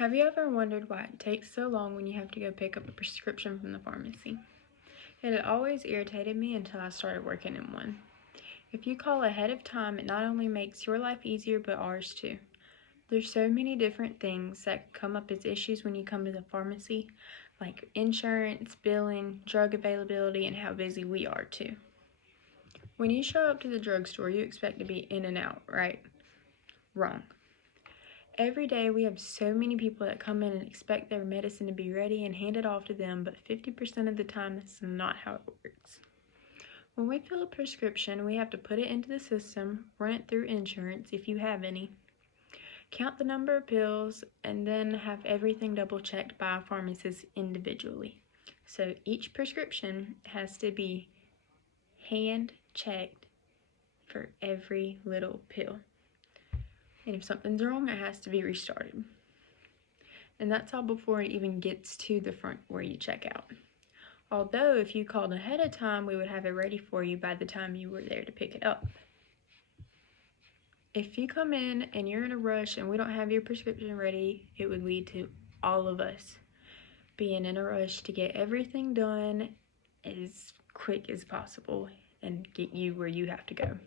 Have you ever wondered why it takes so long when you have to go pick up a prescription from the pharmacy? It had always irritated me until I started working in one. If you call ahead of time, it not only makes your life easier, but ours too. There's so many different things that come up as issues when you come to the pharmacy, like insurance, billing, drug availability, and how busy we are too. When you show up to the drugstore, you expect to be in and out, right? Wrong. Every day we have so many people that come in and expect their medicine to be ready and handed off to them, but 50% of the time that's not how it works. When we fill a prescription, we have to put it into the system, run it through insurance if you have any, count the number of pills, and then have everything double checked by a pharmacist individually. So each prescription has to be hand checked for every little pill. And if something's wrong, it has to be restarted. And that's all before it even gets to the front where you check out. Although, if you called ahead of time, we would have it ready for you by the time you were there to pick it up. If you come in and you're in a rush and we don't have your prescription ready, it would lead to all of us being in a rush to get everything done as quick as possible and get you where you have to go.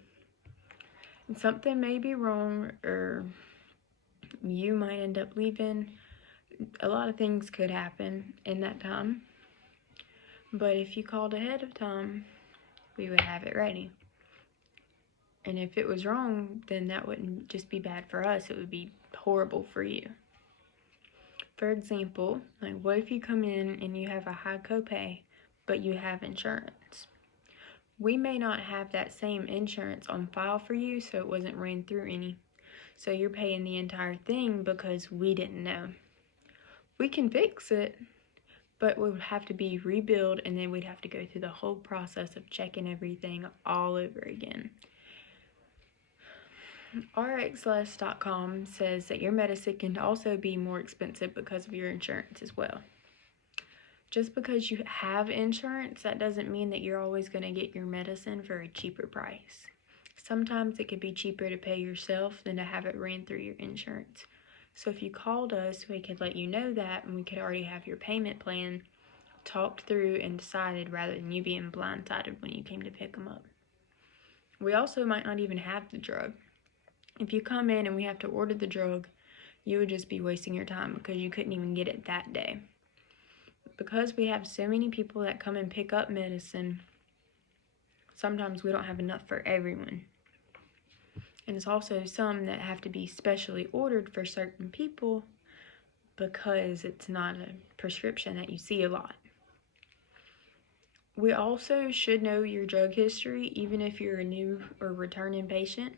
And something may be wrong, or you might end up leaving. A lot of things could happen in that time. But if you called ahead of time, we would have it ready. And if it was wrong, then that wouldn't just be bad for us, it would be horrible for you. For example, like what if you come in and you have a high copay, but you have insurance? We may not have that same insurance on file for you, so it wasn't ran through any. So you're paying the entire thing because we didn't know. We can fix it, but it would have to be rebuilt, and then we'd have to go through the whole process of checking everything all over again. RxLess.com says that your medicine can also be more expensive because of your insurance as well. Just because you have insurance, that doesn't mean that you're always going to get your medicine for a cheaper price. Sometimes it could be cheaper to pay yourself than to have it ran through your insurance. So if you called us, we could let you know that, and we could already have your payment plan talked through and decided rather than you being blindsided when you came to pick them up. We also might not even have the drug. If you come in and we have to order the drug, you would just be wasting your time because you couldn't even get it that day. Because we have so many people that come and pick up medicine, sometimes we don't have enough for everyone. And it's also some that have to be specially ordered for certain people because it's not a prescription that you see a lot. We also should know your drug history, even if you're a new or returning patient,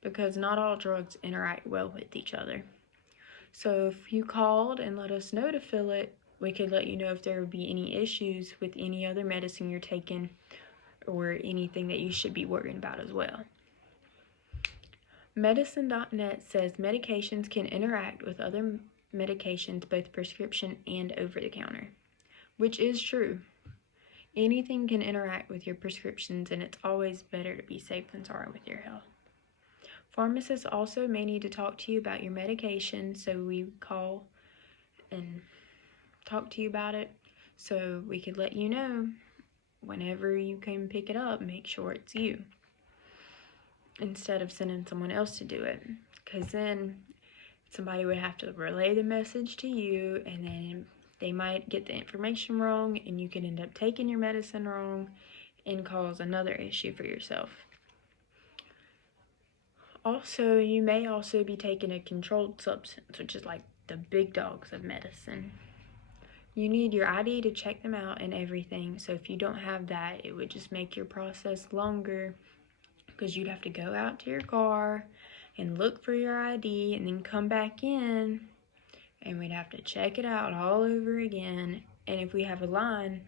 because not all drugs interact well with each other. So if you called and let us know to fill it, we could let you know if there would be any issues with any other medicine you're taking or anything that you should be worrying about as well. Medicine.net says medications can interact with other medications, both prescription and over-the-counter, which is true. Anything can interact with your prescriptions, and it's always better to be safe than sorry with your health. Pharmacists also may need to talk to you about your medication, so we call and talk to you about it so we could let you know whenever you can pick it up, make sure it's you instead of sending someone else to do it, because then somebody would have to relay the message to you, and then they might get the information wrong, and you could end up taking your medicine wrong and cause another issue for yourself. Also, you may also be taking a controlled substance, which is like the big dogs of medicine. You need your ID to check them out and everything, so if you don't have that, it would just make your process longer because you'd have to go out to your car and look for your ID and then come back in, and we'd have to check it out all over again. And if we have a line,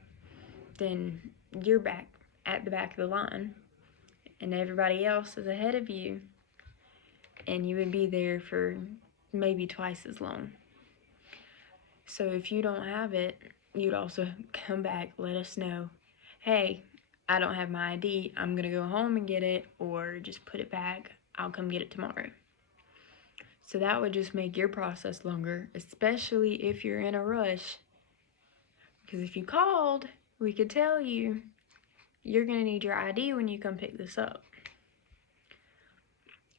then you're back at the back of the line and everybody else is ahead of you, and you would be there for maybe twice as long. So if you don't have it, you'd also come back, let us know, hey, I don't have my ID, I'm going to go home and get it, or just put it back, I'll come get it tomorrow. So that would just make your process longer, especially if you're in a rush. Because if you called, we could tell you you're going to need your ID when you come pick this up.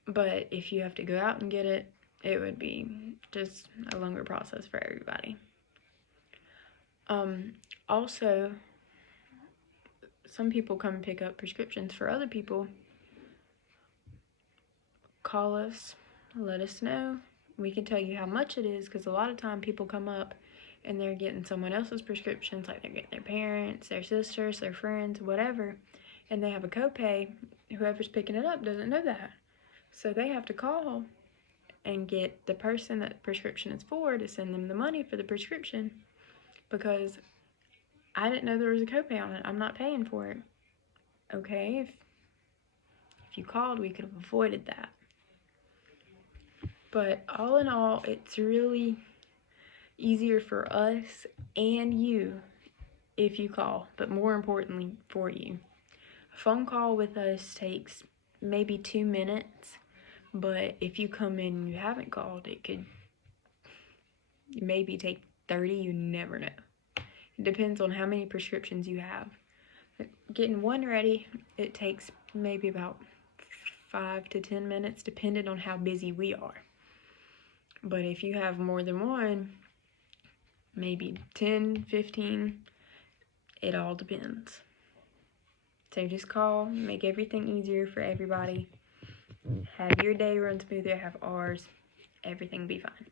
But if you have to go out and get it, it would be just a longer process for everybody. Also, some people come and pick up prescriptions for other people. Call us, let us know. We can tell you how much it is, because a lot of time people come up and they're getting someone else's prescriptions, like they're getting their parents, their sisters, their friends, whatever, and they have a copay. Whoever's picking it up doesn't know that. So they have to call and get the person that the prescription is for to send them the money for the prescription, because I didn't know there was a copay on it. I'm not paying for it. Okay, if you called, we could have avoided that. But all in all, it's really easier for us and you if you call, but more importantly for you. A phone call with us takes maybe 2 minutes, but if you come in and you haven't called, it could maybe take 30, you never know. It depends on how many prescriptions you have. Getting one ready, it takes maybe about 5 to 10 minutes, depending on how busy we are. But if you have more than one, maybe 10, 15, it all depends. So just call, make everything easier for everybody. Have your day run smoother, have ours. Everything be fine.